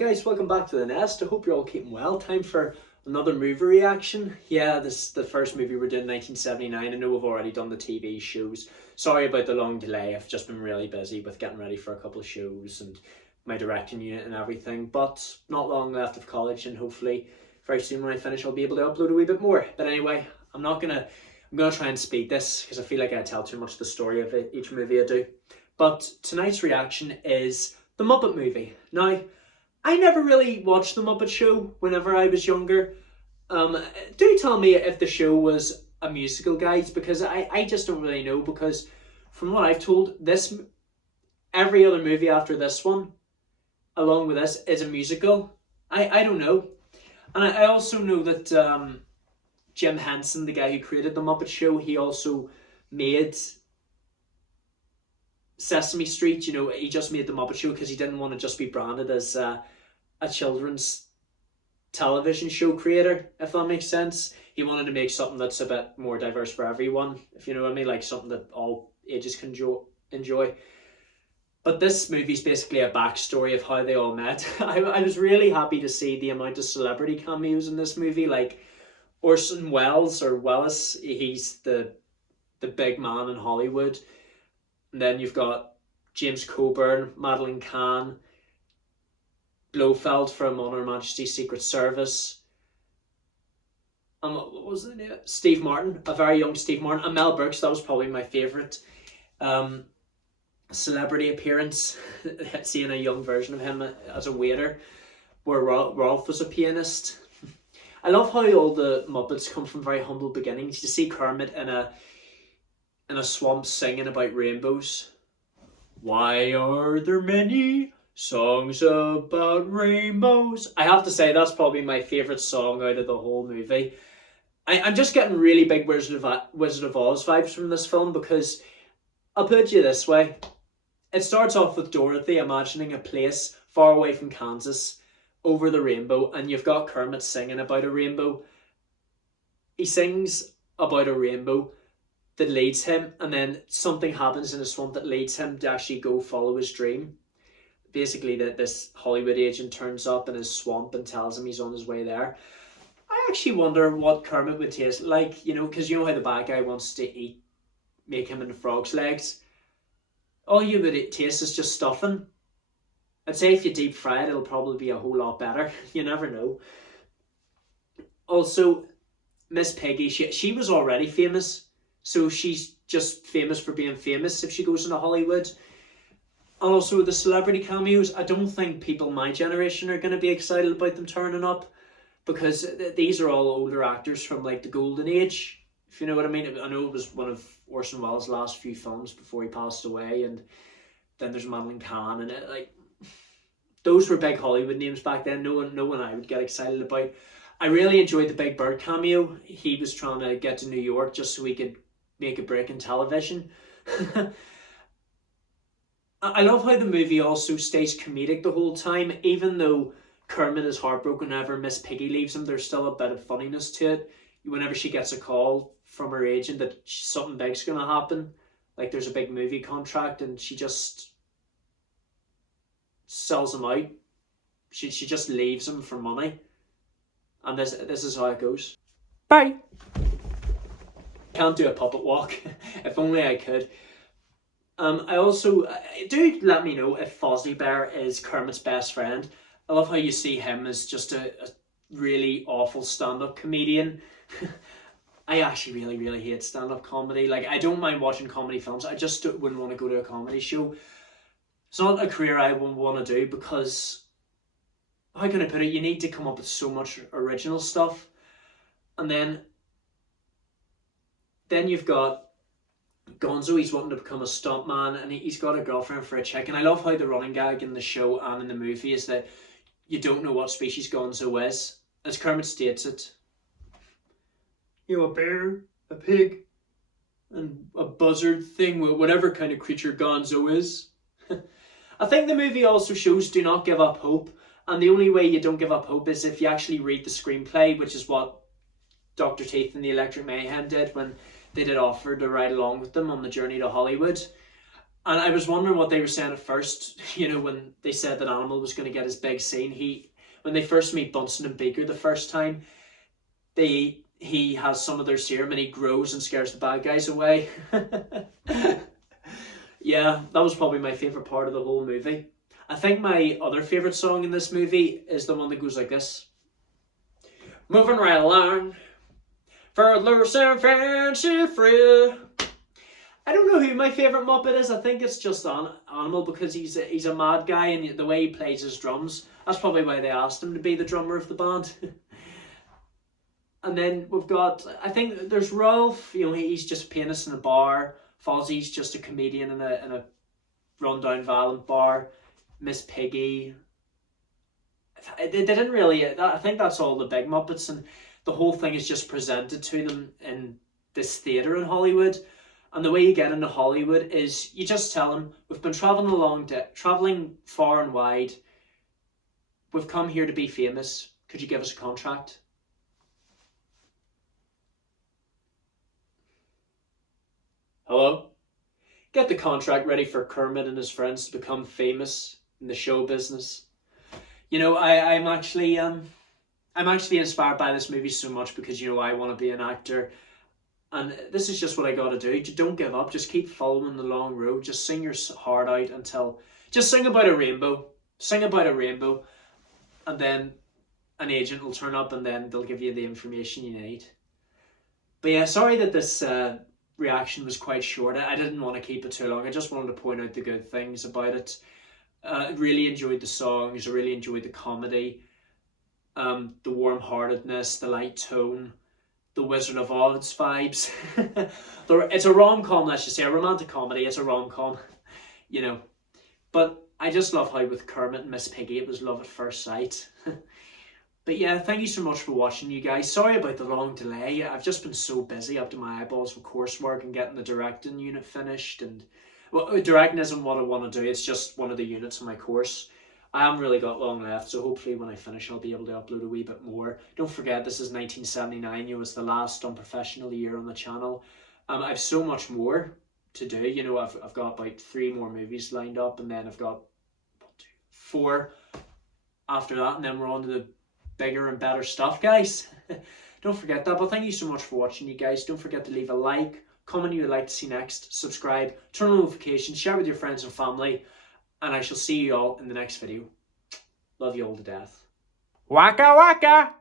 Guys, welcome back to the Nest. I hope you're all keeping well. Time for another movie reaction. Yeah, this is the first movie we're doing in 1979. I know we've already done the TV shows. Sorry about the long delay. I've just been really busy with getting ready for a couple of shows and my directing unit and everything. But not long left of college, and hopefully very soon when I finish I'll be able to upload a wee bit more. But anyway, I'm gonna try and speed this because I feel like I tell too much of the story of each movie I do. But tonight's reaction is the Muppet movie. Now, I never really watched The Muppet Show whenever I was younger. Do tell me if the show was a musical, guys, because I just don't really know, because from what I've told, every other movie after this one, along with this, is a musical. I don't know. And I also know that Jim Henson, the guy who created The Muppet Show, he also made Sesame Street. You know, he just made The Muppet Show because he didn't want to just be branded as a children's television show creator, if that makes sense. He wanted to make something that's a bit more diverse for everyone, if you know what I mean, like something that all ages can enjoy. But this movie's basically a backstory of how they all met. I was really happy to see the amount of celebrity cameos in this movie, like Orson Welles, or Welles, he's the big man in Hollywood. And then you've got James Coburn, Madeline Kahn, Blofeld from On Her Majesty's Secret Service. What was the name? Steve Martin, a very young Steve Martin. And Mel Brooks, that was probably my favourite celebrity appearance, seeing a young version of him as a waiter, where Rolf was a pianist. I love how all the Muppets come from very humble beginnings. You see Kermit in a swamp singing about rainbows. Why are there many songs about rainbows? I have to say, that's probably my favourite song out of the whole movie. I'm just getting really big Wizard of Oz vibes from this film, because I'll put it to you this way. It starts off with Dorothy imagining a place far away from Kansas over the rainbow, and you've got Kermit singing about a rainbow. He sings about a rainbow that leads him, and then something happens in the swamp that leads him to actually go follow his dream. Basically, that this Hollywood agent turns up in his swamp and tells him he's on his way there. I actually wonder what Kermit would taste like, you know, because you know how the bad guy wants to make him into frog's legs. All you would taste is just stuffing. I'd say if you deep fry it, it'll probably be a whole lot better. You never know. Also, Miss Piggy, she was already famous, so she's just famous for being famous if she goes into Hollywood. And also the celebrity cameos, I don't think people my generation are going to be excited about them turning up, because these are all older actors from like the golden age, if you know what I mean. I know it was one of Orson Welles' last few films before he passed away, and then there's Madeline Kahn, and those were big Hollywood names back then. No one I would get excited about. I really enjoyed the Big Bird cameo. He was trying to get to New York just so he could make a break in television. I love how the movie also stays comedic the whole time. Even though Kermit is heartbroken whenever Miss Piggy leaves him, there's still a bit of funniness to it. Whenever she gets a call from her agent that something big's going to happen, like there's a big movie contract, and she just sells him out. She just leaves him for money. And this is how it goes. Bye! Can't do a puppet walk. If only I could. I also, do let me know if Fozzie Bear is Kermit's best friend. I love how you see him as just a really awful stand-up comedian. I actually really, really hate stand-up comedy. Like, I don't mind watching comedy films. I just wouldn't want to go to a comedy show. It's not a career I would want to do, because, how can I put it, you need to come up with so much original stuff. And then you've got Gonzo. He's wanting to become a stuntman, and he's got a girlfriend for a chick. And I love how the running gag in the show and in the movie is that you don't know what species Gonzo is. As Kermit states it, you know, a bear, a pig, and a buzzard thing, whatever kind of creature Gonzo is. I think the movie also shows do not give up hope, and the only way you don't give up hope is if you actually read the screenplay, which is what Dr. Teeth and the Electric Mayhem did when they did offer to ride along with them on the journey to Hollywood. And I was wondering what they were saying at first, when they said that Animal was going to get his big scene. When they first meet Bunsen and Beaker the first time, he has some of their serum and he grows and scares the bad guys away. Yeah, that was probably my favourite part of the whole movie. I think my other favourite song in this movie is the one that goes like this. Moving right along, footloose and fancy free. I don't know who my favourite Muppet is. I think it's just Animal because he's a mad guy and the way he plays his drums. That's probably why they asked him to be the drummer of the band. And then we've got, I think there's Rolf. He's just a pianist in a bar. Fozzie's just a comedian in a rundown violent bar. Miss Piggy. They didn't really. I think that's all the big Muppets, and the whole thing is just presented to them in this theatre in Hollywood. And the way you get into Hollywood is you just tell them, we've been traveling far and wide. We've come here to be famous. Could you give us a contract? Hello? Get the contract ready for Kermit and his friends to become famous in the show business. I'm actually inspired by this movie so much because I want to be an actor. And this is just what I got to do. Don't give up. Just keep following the long road. Just sing your heart out just sing about a rainbow. Sing about a rainbow. And then an agent will turn up and then they'll give you the information you need. But yeah, sorry that this reaction was quite short. I didn't want to keep it too long. I just wanted to point out the good things about it. I really enjoyed the songs. I really enjoyed the comedy. The warm-heartedness, the light tone. The Wizard of Oz vibes. It's a rom-com, let's just say, a romantic comedy. It's a rom-com, But I just love how with Kermit and Miss Piggy it was love at first sight. But yeah, thank you so much for watching, you guys. Sorry about the long delay. I've just been so busy up to my eyeballs with coursework and getting the directing unit finished. And directing isn't what I want to do. It's just one of the units in my course. I haven't really got long left, so hopefully when I finish I'll be able to upload a wee bit more. Don't forget, this is 1979. It was the last unprofessional year on the channel. I have so much more to do. I've got about 3 more movies lined up, and then I've got 4 after that, and then we're on to the bigger and better stuff, guys. Don't forget that. But thank you so much for watching, you guys. Don't forget to leave a like, comment you would like to see next, subscribe, turn on notifications, share with your friends and family. And I shall see you all in the next video. Love you all to death. Waka waka!